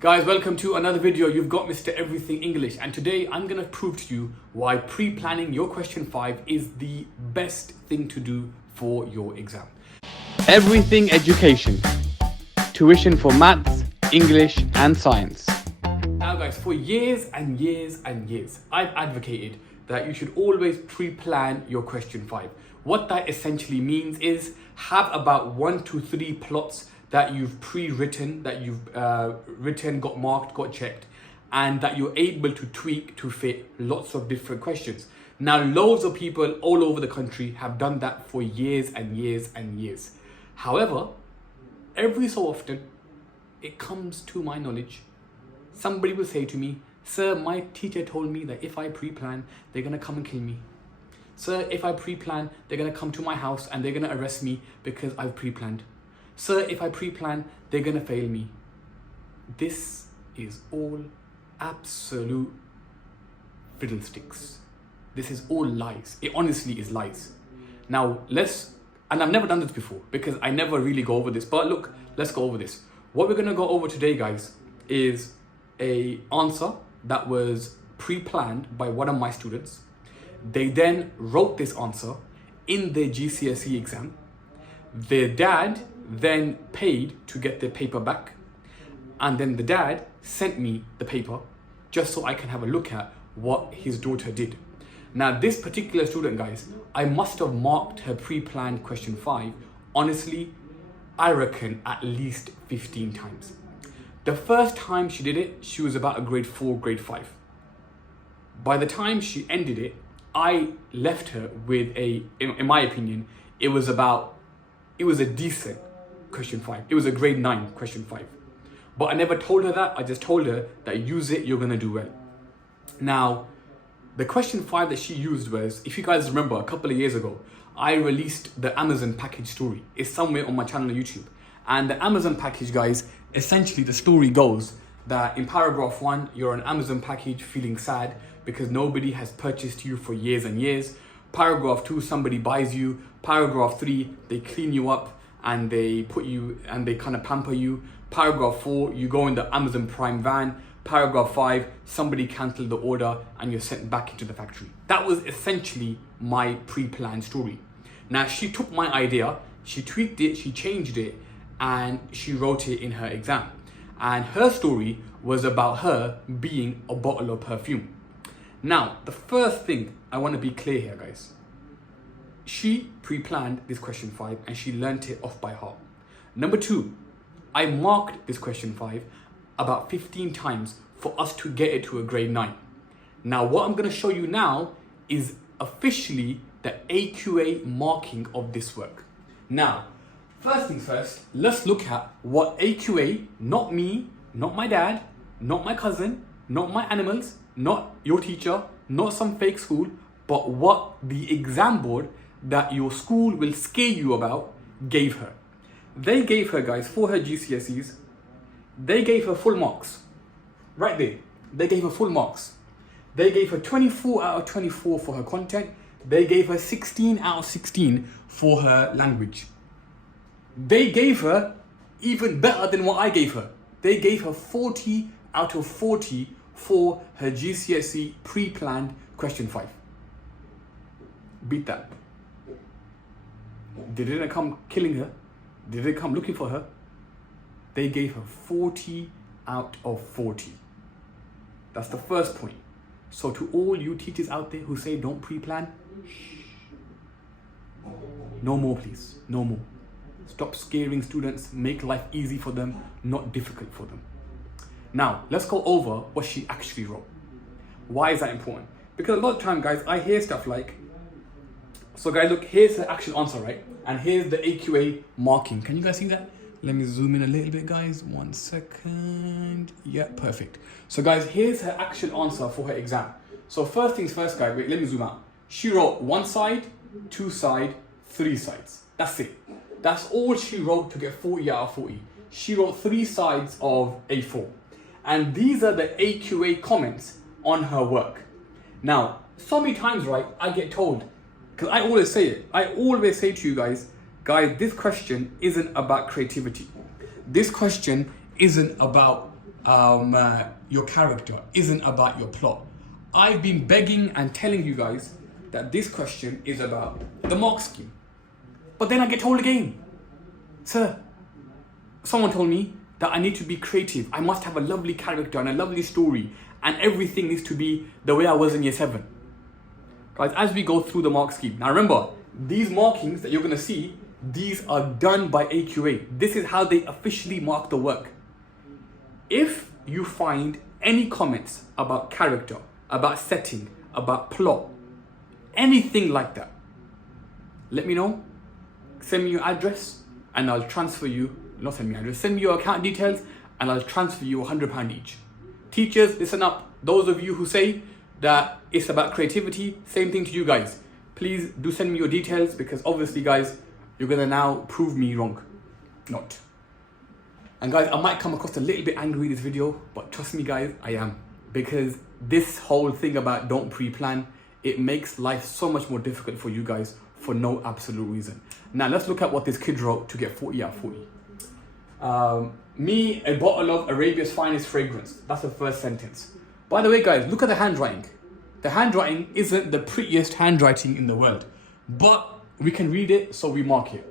Guys, welcome to another video. You've got Mr. Everything English, and today I'm going to prove to you why pre-planning your question 5 is the best thing to do for your exam. Everything Education. Tuition for maths, English and science. Now guys, for years and years and years, I've advocated that you should always pre-plan your question 5. What that essentially means is have about 1 to 3 plots that you've pre-written, that you've written, got marked, got checked, and that you're able to tweak to fit lots of different questions. Now, loads of people all over the country have done that for years and years and years. However, every so often, it comes to my knowledge, somebody will say to me, "Sir, my teacher told me that if I pre-plan, they're gonna come and kill me. Sir, if I pre-plan, they're gonna come to my house and they're gonna arrest me because I've pre-planned. Sir, if I pre-plan, they're gonna fail me." This is all absolute fiddlesticks. This is all lies. It honestly is lies. Now, and I've never done this before because I never really go over this, but look, let's go over this. What we're gonna go over today, guys, is a answer that was pre-planned by one of my students. They then wrote this answer in their GCSE exam. Their dad then paid to get their paper back, and then the dad sent me the paper just so I can have a look at what his daughter did. Now, this particular student, guys, I must have marked her pre-planned question 5, honestly, I reckon at least 15 times. The first time she did it, she was about a grade 4, grade 5. By the time she ended it, I left her with in my opinion, it was a decent question 5. It was a grade 9 question 5. But I never told her that. I just told her that use it, you're gonna do well. Now, the question 5 that she used was, if you guys remember, a couple of years ago, I released the Amazon package story. It's somewhere on my channel on YouTube. And the Amazon package, guys, essentially the story goes that in paragraph 1, you're on Amazon package feeling sad because nobody has purchased you for years and years. Paragraph 2, somebody buys you. Paragraph 3, they clean you up and they put you and they kind of pamper you. Paragraph 4, you go in the Amazon Prime van. Paragraph 5, somebody cancelled the order and you're sent back into the factory. That was essentially my pre-planned story. Now, she took my idea, she tweaked it, she changed it, and she wrote it in her exam. And her story was about her being a bottle of perfume. Now, the first thing I want to be clear here, guys. She pre-planned this question 5 and she learnt it off by heart. Number 2, I marked this question 5 about 15 times for us to get it to a grade 9. Now, what I'm going to show you now is officially the AQA marking of this work. Now, first things first, let's look at what AQA, not me, not my dad, not my cousin, not my animals, not your teacher, not some fake school, but what the exam board that your school will scare you about gave her. They gave her, guys, for her GCSEs, they gave her full marks. Right there. They gave her full marks. They gave her 24 out of 24 for her content. They gave her 16 out of 16 for her language. They gave her even better than what I gave her. They gave her 40 out of 40 for her GCSE pre-planned question 5. Beat that. They didn't come killing her. They didn't come looking for her. They gave her 40 out of 40. That's the first point. So to all you teachers out there who say don't pre-plan, no more, please. No more. Stop scaring students. Make life easy for them, not difficult for them. Now, let's go over what she actually wrote. Why is that important? Because a lot of time, guys, I hear stuff like, so guys, look, here's the actual answer, right? And here's the AQA marking. Can you guys see that? Let me zoom in a little bit, guys. 1 second. Yeah, perfect. So guys, here's her actual answer for her exam. So first things first, guys, wait, let me zoom out. She wrote 1 side, 2 side, 3 sides. That's it. That's all she wrote to get 40 out of 40. She wrote 3 sides of A4. And these are the AQA comments on her work. Now, so many times, right, I get told, because I always say it, I always say to you guys, this question isn't about creativity. This question isn't about your character, isn't about your plot. I've been begging and telling you guys that this question is about the mark scheme. But then I get told again, sir, someone told me that I need to be creative. I must have a lovely character and a lovely story, and everything needs to be the way I was in year 7. Guys, as we go through the mark scheme, now remember, these markings that you're going to see, these are done by AQA. This is how they officially mark the work. If you find any comments about character, about setting, about plot, anything like that, let me know. Send me your address and I'll transfer you, not send me your address, send me your account details and I'll transfer you £100 each. Teachers, listen up. Those of you who say that it's about creativity, same thing to you guys. Please do send me your details, because obviously guys, you're gonna now prove me wrong. Not. And guys, I might come across a little bit angry in this video, but trust me guys, I am. Because this whole thing about don't pre-plan, it makes life so much more difficult for you guys for no absolute reason. Now let's look at what this kid wrote to get 40 out of 40. Me, a bottle of Arabia's finest fragrance. That's the first sentence. By the way guys, look at the handwriting. The handwriting isn't the prettiest handwriting in the world, but we can read it, so we mark it.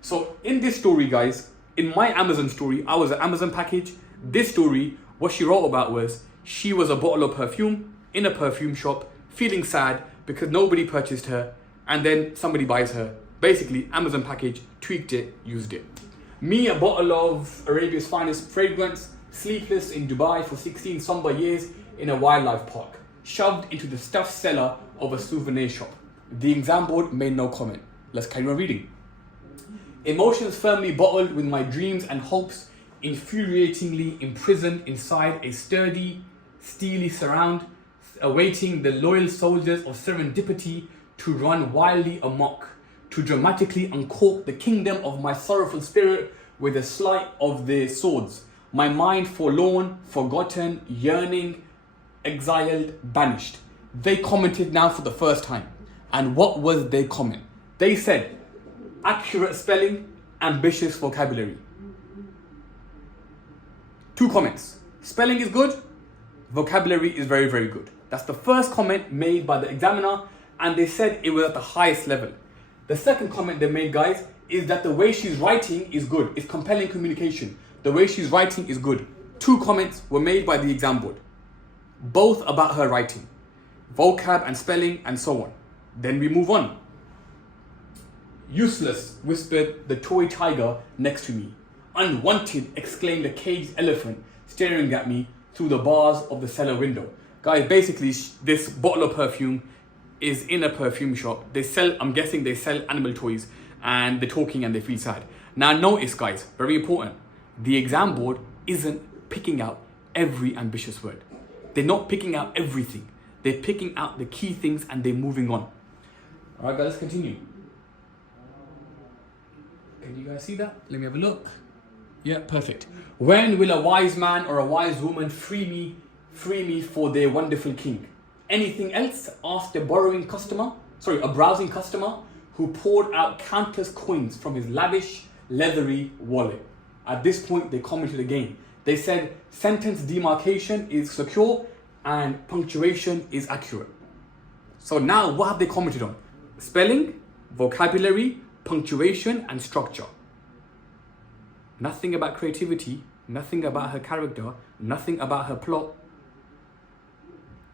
So in this story guys, in my Amazon story, I was an Amazon package. This story, what she wrote about was, she was a bottle of perfume in a perfume shop, feeling sad because nobody purchased her, and then somebody buys her. Basically, Amazon package, tweaked it, used it. Me, a bottle of Arabia's finest fragrance, sleepless in Dubai for 16 somber years in a wildlife park, shoved into the stuffed cellar of a souvenir shop. The exam board made no comment. Let's carry on reading. Emotions firmly bottled with my dreams and hopes, infuriatingly imprisoned inside a sturdy, steely surround, awaiting the loyal soldiers of serendipity to run wildly amok, to dramatically uncork the kingdom of my sorrowful spirit with a sleight of their swords. My mind forlorn, forgotten, yearning, exiled, banished. They commented now for the first time. And what was their comment? They said, accurate spelling, ambitious vocabulary. 2 comments. Spelling is good, vocabulary is very, very good. That's the first comment made by the examiner, and they said it was at the highest level. The second comment they made, guys, is that the way she's writing is good. It's compelling communication. The way she's writing is good. 2 comments were made by the exam board, both about her writing, vocab and spelling and so on. Then we move on. Useless, whispered the toy tiger next to me. Unwanted, exclaimed a caged elephant staring at me through the bars of the cellar window. Guys, basically this bottle of perfume is in a perfume shop. They sell, I'm guessing they sell animal toys, and they're talking and they feel sad. Now notice guys, very important, the exam board isn't picking out every ambitious word. They're not picking out everything. They're picking out the key things and they're moving on. All right guys, let's continue. Can you guys see that? Let me have a look. Yeah, perfect. When will a wise man or a wise woman free me for their wonderful king? Anything else? Asked a browsing customer who poured out countless coins from his lavish, leathery wallet. At this point, they commented again. They said sentence demarcation is secure and punctuation is accurate. So now what have they commented on? Spelling, vocabulary, punctuation and structure. Nothing about creativity, nothing about her character, nothing about her plot.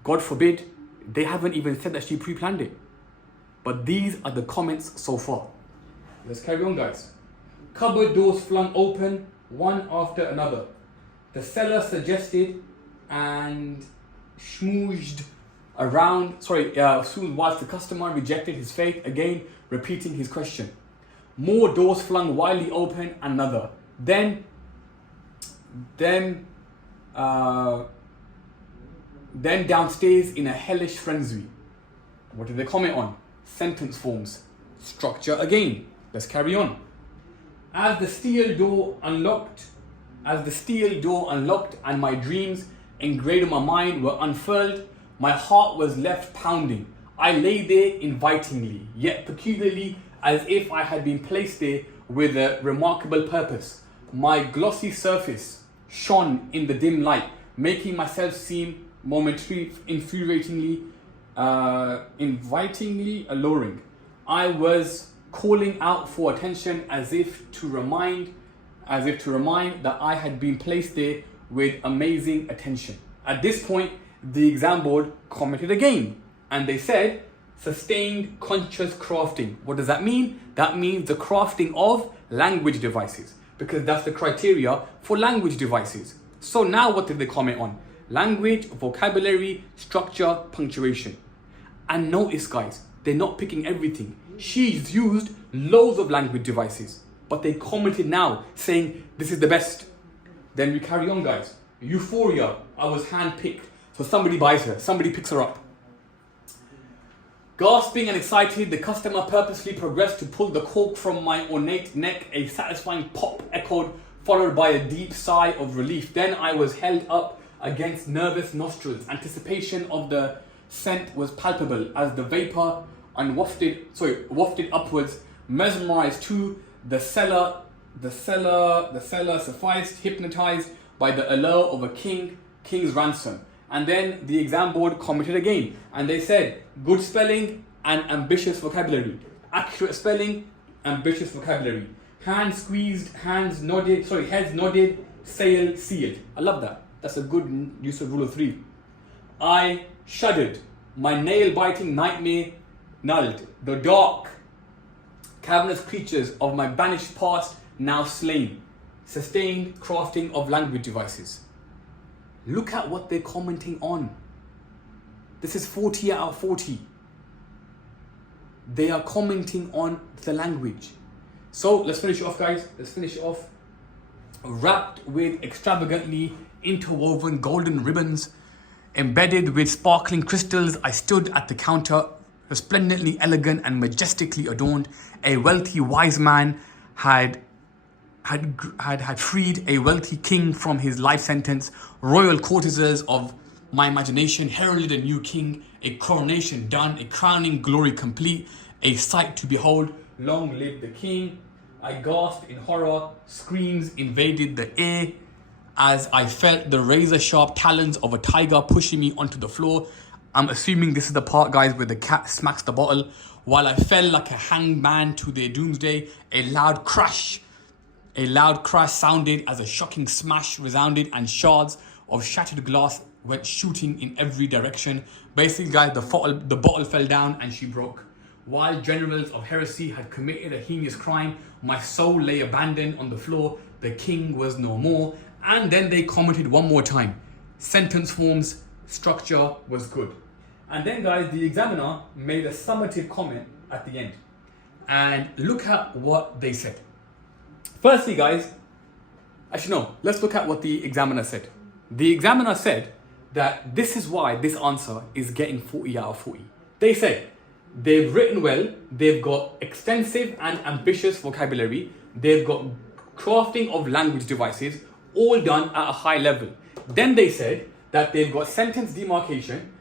God forbid, they haven't even said that she pre-planned it. But these are the comments so far. Let's carry on guys. Cupboard doors flung open, one after another. The seller suggested and schmoozed around, soon whilst the customer rejected his faith, again repeating his question. More doors flung wildly open, another. Then downstairs in a hellish frenzy. What did they comment on? Sentence forms. Structure again. Let's carry on. As the steel door unlocked and my dreams engraved in my mind were unfurled, my heart was left pounding. I lay there invitingly, yet peculiarly as if I had been placed there with a remarkable purpose. My glossy surface shone in the dim light, making myself seem momentarily, infuriatingly, invitingly alluring. I was calling out for attention as if to remind that I had been placed there with amazing attention. At this point, the exam board commented again, and they said, sustained conscious crafting. What does that mean? That means the crafting of language devices, because that's the criteria for language devices. So now what did they comment on? Language, vocabulary, structure, punctuation. And notice guys, they're not picking everything. She's used loads of language devices, but they commented now saying this is the best. Then we carry on guys. Euphoria, I was handpicked. So somebody buys her, somebody picks her up. Gasping and excited, the customer purposely progressed to pull the cork from my ornate neck. A satisfying pop echoed, followed by a deep sigh of relief. Then I was held up against nervous nostrils. Anticipation of the scent was palpable as the vapor wafted upwards. Mesmerized too, the seller sufficed, hypnotized by the allure of a king's ransom. And then the exam board commented again, and they said, good spelling and ambitious vocabulary. Accurate spelling, ambitious vocabulary. Hands squeezed, heads nodded, sail sealed. I love that. That's a good use of rule of 3. I shuddered. My nail-biting nightmare nulled. The dark, cavernous creatures of my banished past now slain. Sustained crafting of language devices. Look at what they're commenting on. This is 40 out of 40. They are commenting on the language. So let's finish it off guys. Let's finish it off. Wrapped with extravagantly interwoven golden ribbons, embedded with sparkling crystals, I stood at the counter, resplendently elegant and majestically adorned. A wealthy wise man had freed a wealthy king from his life sentence. Royal courtesans of my imagination heralded a new king, a coronation done, a crowning glory complete, a sight to behold. Long live the king. I gasped in horror. Screams invaded the air as I felt the razor-sharp talons of a tiger pushing me onto the floor. I'm assuming this is the part, guys, where the cat smacks the bottle. While I fell like a hanged man to their doomsday, a loud crash sounded as a shocking smash resounded and shards of shattered glass went shooting in every direction. Basically, guys, the bottle fell down and she broke. While generals of heresy had committed a heinous crime, my soul lay abandoned on the floor. The king was no more. And then they commented one more time. Sentence forms, structure was good. And then, guys, the examiner made a summative comment at the end. And look at what they said. Firstly, guys, actually no, let's look at what the examiner said. The examiner said that this is why this answer is getting 40 out of 40. They said they've written well, they've got extensive and ambitious vocabulary, they've got crafting of language devices, all done at a high level. Then they said that they've got sentence demarcation,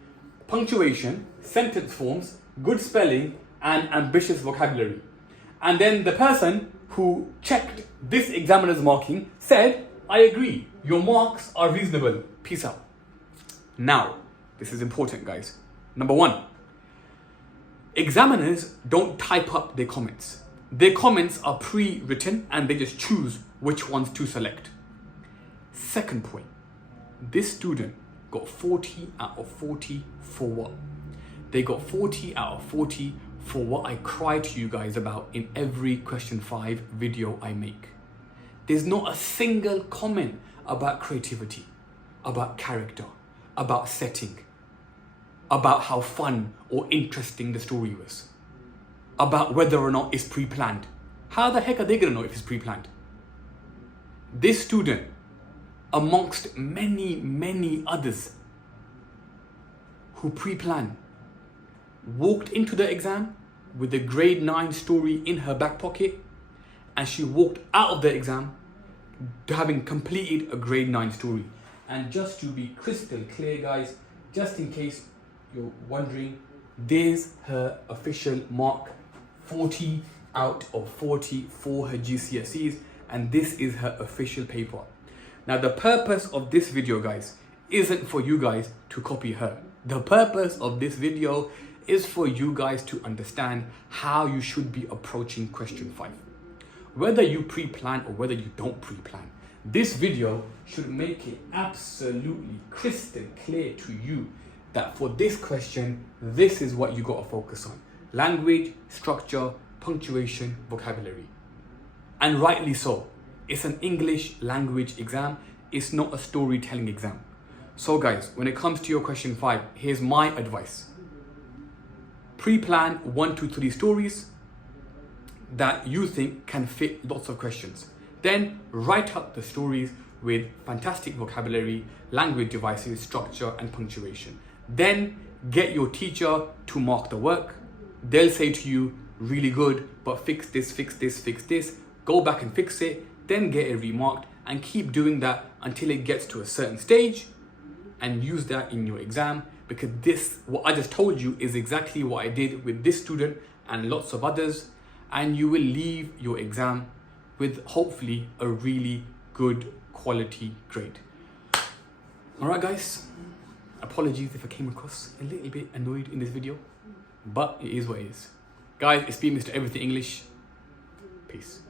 punctuation, sentence forms, good spelling, and ambitious vocabulary. And then the person who checked this examiner's marking said, I agree, your marks are reasonable. Peace out. Now, this is important, guys. Number 1, examiners don't type up their comments. Their comments are pre-written and they just choose which ones to select. Second point, this student got 40 out of 40 for what? They got 40 out of 40 for what I cry to you guys about in every question 5 video I make. There's not a single comment about creativity, about character, about setting, about how fun or interesting the story was, about whether or not it's pre-planned. How the heck are they gonna know if it's pre-planned? This student, amongst many others who pre-plan, walked into the exam with a grade 9 story in her back pocket, and she walked out of the exam having completed a grade 9 story. And just to be crystal clear, guys, just in case you're wondering, there's her official mark, 40 out of 40 for her GCSEs, and this is her official paper. Now, the purpose of this video, guys, isn't for you guys to copy her. The purpose of this video is for you guys to understand how you should be approaching question 5. Whether you pre-plan or whether you don't pre-plan, this video should make it absolutely crystal clear to you that for this question, this is what you got to focus on. Language, structure, punctuation, vocabulary. And rightly so. It's an English language exam. It's not a storytelling exam. So guys, when it comes to your question 5, here's my advice. Pre-plan 1 to 3 stories that you think can fit lots of questions. Then write up the stories with fantastic vocabulary, language devices, structure and punctuation. Then get your teacher to mark the work. They'll say to you, really good, but fix this, fix this, fix this. Go back and fix it, then get it remarked and keep doing that until it gets to a certain stage and use that in your exam, because this, what I just told you, is exactly what I did with this student and lots of others, and you will leave your exam with hopefully a really good quality grade. All right guys, apologies if I came across a little bit annoyed in this video, but it is what it is. Guys, it's been Mr. Everything English. Peace.